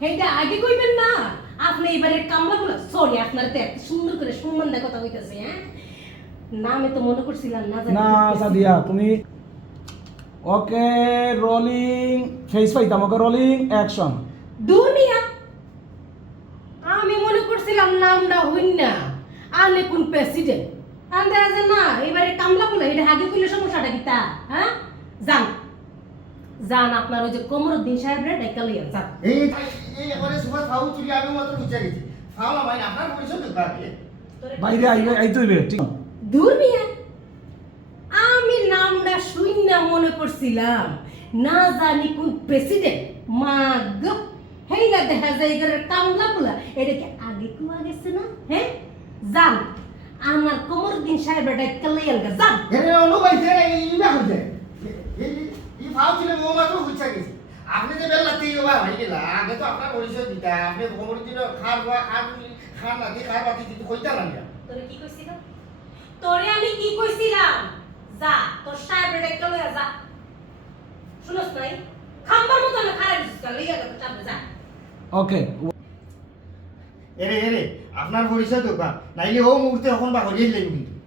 হেইটা আগে কইবেন না। আপনি এবারে কামলাগুলো সরি আপনার তো এত সুন্দর করে সম্মান দিয়ে কথা কইতাছে হ্যাঁ না আমি তো মনে করছিলাম না জানি না সাদিয়া তুমি ওকে রোলিং ফেস পাইতাম ওকে রোলিং অ্যাকশন দুনিয়া আমি মনে করছিলাম নামটা হইন না আলে কোন প্রেসিডেন্ট আন্দাজে না এবারে কামলাগুলো এটা আগে কইলে সমস্যাটা কি তা হ্যাঁ যান যান আপনার ওই যে কমরুদ্দিন সাহেবরে ডাইকা লইয়া যান এই এবারে সুপার ফাউ চুরি আমি মাত্র বুঝা গেছি ফাউ না ভাই আপনার পরিচয় তো বাকি বাইরে আইতে হইবে ঠিক দূর মিয়া আমি নামটা শুইনা মনে করছিলাম না জানি কোন প্রেসিডেন্ট মা গো হেইলা দেখা যায় এগারের কামলা পোলা এটা কি আগে কুয়া গেছে না হ্যাঁ যান আমার কমরুদ্দিন সাহেবের ডাইকা লইয়া যান এনে অন্য বাইতে ইবা হইছে এই ফাউ চুরি আমি মাত্র বুঝা গেছি আপনি যে বেলা তেই বা ভাই গেলা আগে তো আপনার পরিচয় দিতা আপনি খবর দিল খার বা খার না দি খার বাতি দিতে কইতা না তোরে কি কইছিলাম তোরে আমি কি কইছিলাম যা তোর সাহেবের ডাইকা লইয়া যা শুনছ নাই খাম্বার মতো না খারাপ দিছিস লইয়া গেল চাপে যা ওকে এরে আপনার পরিচয় তো বা নাইলে ও মুহূর্তে এখন বা হরিয়ে লাগবে কিন্তু